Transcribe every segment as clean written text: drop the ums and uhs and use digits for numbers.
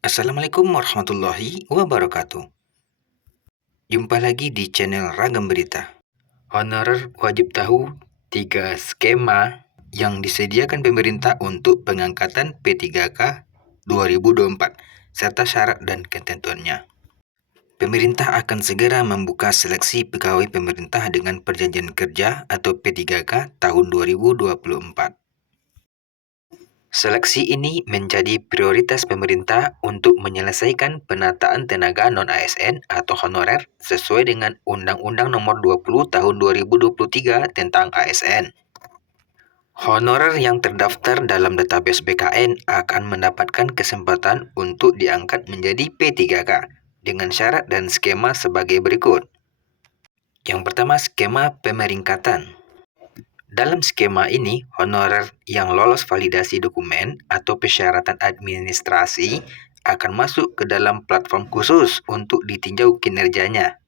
Assalamualaikum warahmatullahi wabarakatuh. Jumpa lagi di channel Ragam Berita. Honorer wajib tahu 3 skema yang disediakan pemerintah untuk pengangkatan P3K 2024 serta syarat dan ketentuannya. Pemerintah akan segera membuka seleksi pegawai pemerintah dengan perjanjian kerja atau P3K tahun 2024. Seleksi ini menjadi prioritas pemerintah untuk menyelesaikan penataan tenaga non-ASN atau honorer sesuai dengan Undang-Undang Nomor 20 Tahun 2023 tentang ASN. Honorer yang terdaftar dalam database BKN akan mendapatkan kesempatan untuk diangkat menjadi P3K dengan syarat dan skema sebagai berikut. Yang pertama, skema pemeringkatan. Dalam skema ini, honorer yang lolos validasi dokumen atau persyaratan administrasi akan masuk ke dalam platform khusus untuk ditinjau kinerjanya.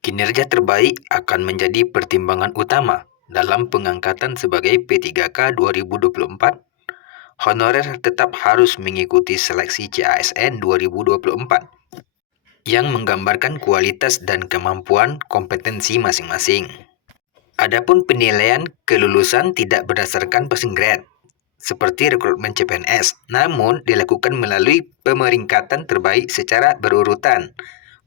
Kinerja terbaik akan menjadi pertimbangan utama dalam pengangkatan sebagai P3K 2024. Honorer tetap harus mengikuti seleksi CASN 2024 yang menggambarkan kualitas dan kemampuan kompetensi masing-masing. Adapun penilaian kelulusan tidak berdasarkan passing grade, seperti rekrutmen CPNS, namun dilakukan melalui pemeringkatan terbaik secara berurutan.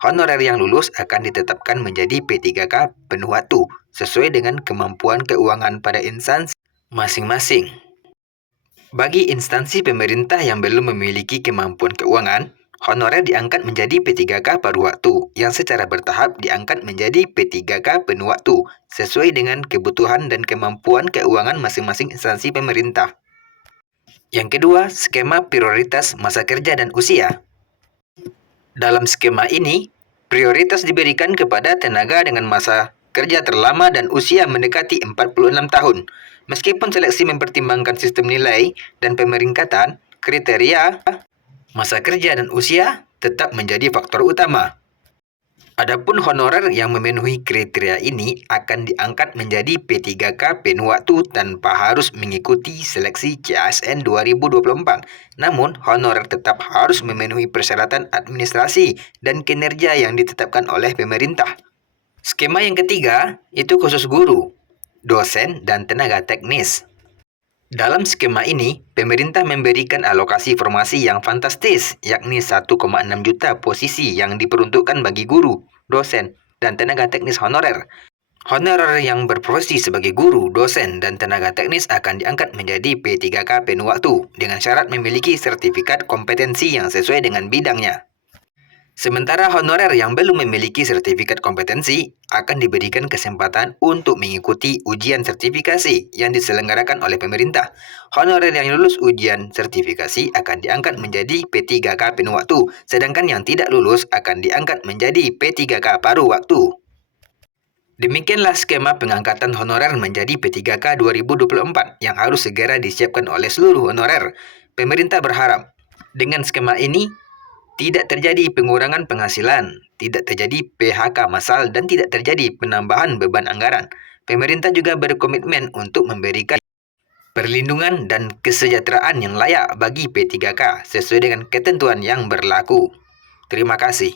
Honorer yang lulus akan ditetapkan menjadi P3K penuh waktu, sesuai dengan kemampuan keuangan pada instansi masing-masing. Bagi instansi pemerintah yang belum memiliki kemampuan keuangan, honorer diangkat menjadi P3K paruh waktu yang secara bertahap diangkat menjadi P3K penuh waktu sesuai dengan kebutuhan dan kemampuan keuangan masing-masing instansi pemerintah. Yang kedua, skema prioritas masa kerja dan usia. Dalam skema ini, prioritas diberikan kepada tenaga dengan masa kerja terlama dan usia mendekati 46 tahun. Meskipun seleksi mempertimbangkan sistem nilai dan pemeringkatan, kriteria masa kerja dan usia tetap menjadi faktor utama. Adapun honorer yang memenuhi kriteria ini akan diangkat menjadi P3K penuh waktu tanpa harus mengikuti seleksi CASN 2024. Namun, honorer tetap harus memenuhi persyaratan administrasi dan kinerja yang ditetapkan oleh pemerintah. Skema yang ketiga itu khusus guru, dosen, dan tenaga teknis. Dalam skema ini, pemerintah memberikan alokasi formasi yang fantastis, yakni 1,6 juta posisi yang diperuntukkan bagi guru, dosen, dan tenaga teknis honorer. Honorer yang berprofesi sebagai guru, dosen, dan tenaga teknis akan diangkat menjadi P3K penuh waktu dengan syarat memiliki sertifikat kompetensi yang sesuai dengan bidangnya. Sementara honorer yang belum memiliki sertifikat kompetensi akan diberikan kesempatan untuk mengikuti ujian sertifikasi yang diselenggarakan oleh pemerintah. Honorer yang lulus ujian sertifikasi akan diangkat menjadi P3K penuh waktu, sedangkan yang tidak lulus akan diangkat menjadi P3K paruh waktu. Demikianlah skema pengangkatan honorer menjadi P3K 2024 yang harus segera disiapkan oleh seluruh honorer. Pemerintah berharap dengan skema ini tidak terjadi pengurangan penghasilan, tidak terjadi PHK massal, dan tidak terjadi penambahan beban anggaran. Pemerintah juga berkomitmen untuk memberikan perlindungan dan kesejahteraan yang layak bagi P3K sesuai dengan ketentuan yang berlaku. Terima kasih.